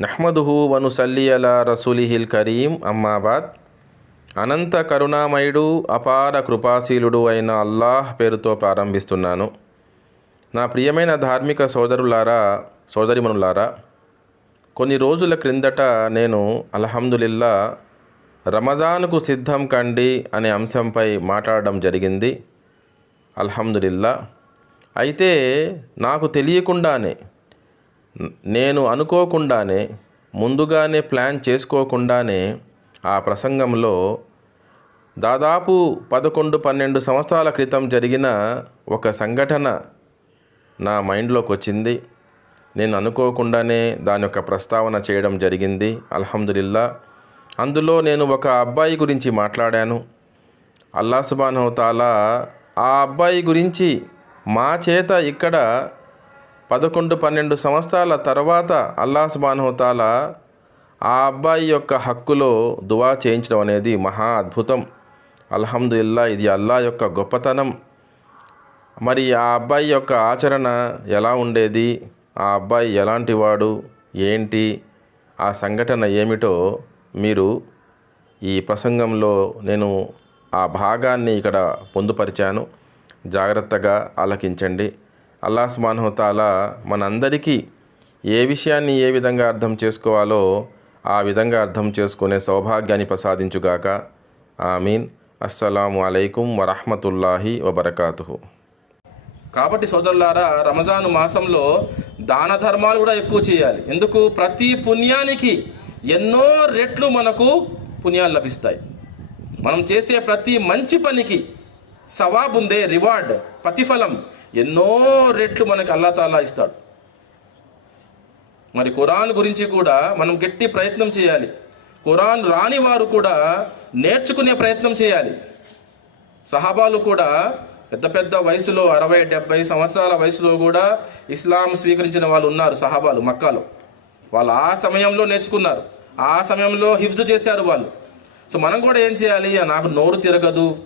నహ్మదుహు వనుసల్లి అలా రసూలిహిల్ కరీం అమ్మాబాద్ అనంత కరుణామయుడు అపార కృపాశీలుడు అయిన అల్లాహ్ పేరుతో ప్రారంభిస్తున్నాను. నా ప్రియమైన ధార్మిక సోదరులారా సోదరిమనులారా కొన్ని రోజుల క్రిందట నేను అల్హమ్దులిల్లా రమదాన్కు సిద్ధం కండి అనే అంశంపై మాట్లాడడం జరిగింది. అల్హమ్దులిల్లా. అయితే నాకు తెలియకుండానే నేను అనుకోకుండానే ముందుగానే ప్లాన్ చేసుకోకుండానే ఆ ప్రసంగంలో దాదాపు పదకొండు పన్నెండు సంవత్సరాల క్రితం జరిగిన ఒక సంఘటన నా మైండ్లోకి వచ్చింది నేను అనుకోకుండానే దాని యొక్క ప్రస్తావన చేయడం జరిగింది. అల్హమ్దులిల్లా. అందులో నేను ఒక అబ్బాయి గురించి మాట్లాడాను. అల్లా సుబానవతాలా ఆ అబ్బాయి గురించి మా చేత ఇక్కడ పదకొండు పన్నెండు సంవత్సరాల తర్వాత అల్లా సుబానవతాల ఆ అబ్బాయి యొక్క హక్కులో దువా చేయించడం అనేది మహా అద్భుతం. అల్హమ్దుల్లా ఇది అల్లా యొక్క గొప్పతనం. మరి ఆ అబ్బాయి యొక్క ఆచరణ ఎలా ఉండేది? ఆ అబ్బాయి ఎలాంటి వాడు? ఏంటి? ఆ సంఘటన ఏమిటో మీరు ఈ ప్రసంగంలో నేను ఆ భాగాన్ని ఇక్కడ పొందుపరిచాను. జాగ్రత్తగా ఆలకించండి. అల్లా సుమానహతాల మనందరికీ ఏ విషయాన్ని ఏ విధంగా అర్థం చేసుకోవాలో ఆ విధంగా అర్థం చేసుకునే సౌభాగ్యాన్ని ప్రసాదించుగాక. ఆమీన్. అస్సలాము అలైకుం వరహమతుల్లాహి వబర్కాతు కాబట్టి సోదరులారా రమజాను మాసంలో దాన ధర్మాలు కూడా ఎక్కువ చేయాలి. ఎందుకు? ప్రతి పుణ్యానికి ఎన్నో రెట్లు మనకు పుణ్యాలు లభిస్తాయి. మనం చేసే ప్రతి మంచి పనికి సవాబ్ ఉందే రివార్డ్ ప్రతిఫలం. ఎన్నో రెట్లు మనకి అల్లాతాలా ఇస్తాడు. మరి ఖురాన్ గురించి కూడా మనం గట్టి ప్రయత్నం చేయాలి. ఖురాన్ రాని వారు కూడా నేర్చుకునే ప్రయత్నం చేయాలి. సహాబాలు కూడా పెద్ద పెద్ద వయసులో అరవై డెబ్బై సంవత్సరాల వయసులో కూడా ఇస్లాం స్వీకరించిన వాళ్ళు ఉన్నారు సహాబాలు మక్కాలో. వాళ్ళు ఆ సమయంలో నేర్చుకున్నారు. ఆ సమయంలో హిఫ్జ్ చేశారు వాళ్ళు. సో మనం కూడా ఏం చేయాలి? నాకు నోరు తిరగదు.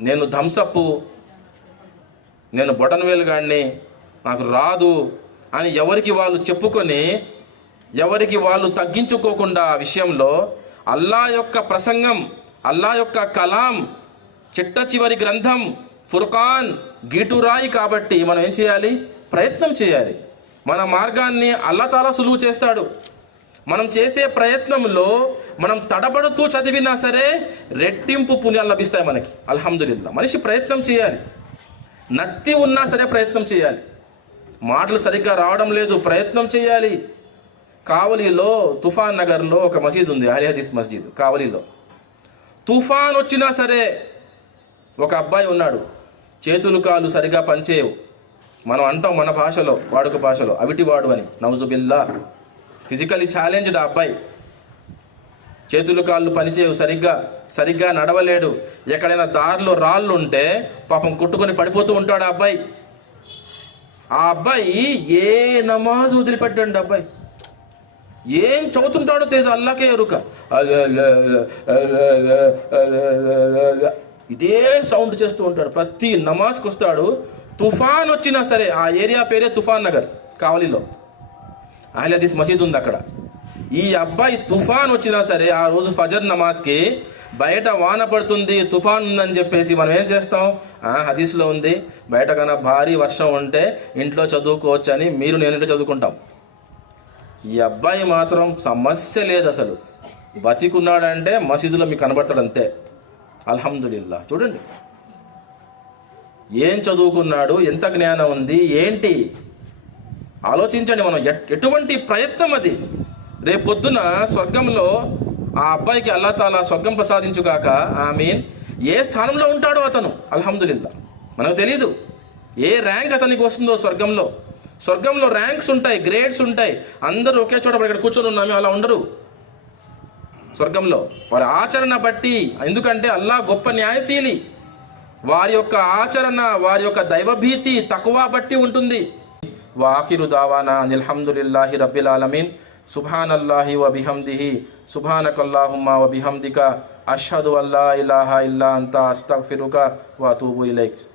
నేను ధంసప్పు నేను బొటనవేలు గాడిని నాకు రాదు అని ఎవరికి వాళ్ళు చెప్పుకొని ఎవరికి వాళ్ళు తగ్గించుకోకుండా ఆ విషయంలో అల్లా యొక్క ప్రసంగం అల్లా యొక్క కలాం చిట్ట చివరి గ్రంథం ఫుర్ఖాన్ గీటురాయి కాబట్టి మనం ఏం చేయాలి? ప్రయత్నం చేయాలి. మన మార్గాన్ని అల్లతాలా సులువు చేస్తాడు. మనం చేసే ప్రయత్నంలో మనం తడబడుతూ చదివినా సరే రెట్టింపు పుణ్యాలు లభిస్తాయి మనకి. అల్హమ్దుల్లా మనిషి ప్రయత్నం చేయాలి. నత్తి ఉన్నా సరే ప్రయత్నం చేయాలి. మాటలు సరిగ్గా రావడం లేదు ప్రయత్నం చేయాలి. కావలిలో తుఫాన్ నగర్లో ఒక మసీద్ ఉంది అలీహదీస్ మస్జిద్ కావలిలో. తుఫాన్ వచ్చినా సరే ఒక అబ్బాయి ఉన్నాడు చేతులు కాలు సరిగా పనిచేయవు. మనం అంటాం మన భాషలో వాడుక భాషలో అవిటి వాడు అని. నౌజుబిల్లా. ఫిజికలీ ఛాలెంజ్డ్ ఆ అబ్బాయి. చేతులు కాళ్ళు పనిచేయవు సరిగ్గా సరిగ్గా నడవలేడు. ఎక్కడైనా దారిలో రాళ్ళు ఉంటే పాపం కొట్టుకొని పడిపోతూ ఉంటాడు ఆ అబ్బాయి. ఆ అబ్బాయి ఏ నమాజ్ వదిలిపెట్టండి అబ్బాయి? ఏం చదువుతుంటాడో తెలియదు అల్లాకే ఎరుక. ఇదే సౌండ్ చేస్తూ ఉంటాడు. ప్రతి నమాజ్కి వస్తాడు. తుఫాన్ వచ్చినా సరే ఆ ఏరియా పేరే తుఫాన్ నగర్ కావలిలో. అహ్లదీస్ మసీద్ ఉంది అక్కడ. ఈ అబ్బాయి తుఫాన్ వచ్చినా సరే ఆ రోజు ఫజర్ నమాజ్కి బయట వాన పడుతుంది తుఫాన్ ఉందని చెప్పేసి మనం ఏం చేస్తాం? ఆ, హదీస్లో ఉంది బయట కన్నా భారీ వర్షం ఉంటే ఇంట్లో చదువుకోవచ్చు అని మీరు నేను చదువుకుంటాం. ఈ అబ్బాయి మాత్రం సమస్య లేదు అసలు. బతికున్నాడంటే మసీదులో మీకు కనబడతాడు అంతే. అల్హమ్దులిల్లా. చూడండి. ఏం చదువుకున్నాడు? ఎంత జ్ఞానం ఉంది? ఏంటి? ఆలోచించండి మనం. ఎట్- ఎటువంటి ప్రయత్నం అది? రేపు పొద్దున స్వర్గంలో ఆ అబ్బాయికి అల్లా తాలా స్వర్గం ప్రసాదించుగాక ఐ మీన్ ఏ స్థానంలో ఉంటాడో అతను? అల్హమ్దుల్లా మనకు తెలీదు. ఏ ర్యాంక్ అతనికి వస్తుందో స్వర్గంలో. స్వర్గంలో ర్యాంక్స్ ఉంటాయి గ్రేడ్స్ ఉంటాయి. అందరూ ఒకే చోట ఇక్కడ కూర్చొని ఉన్నాము అలా ఉండరు. స్వర్గంలో. వారి ఆచరణ బట్టి ఎందుకంటే అల్లా గొప్ప న్యాయశీలి. వారి యొక్క ఆచరణ వారి యొక్క దైవభీతి తక్కువ బట్టి ఉంటుంది. వాకిరు దావానా అల్హమ్దులిల్లాహి రబ్బిల్ ఆలమీన్. سبحان الله وبحمده سبحانك اللهم وبحمدك أشهد أن لا إله إلا أنت أستغفرك وأتوب إليك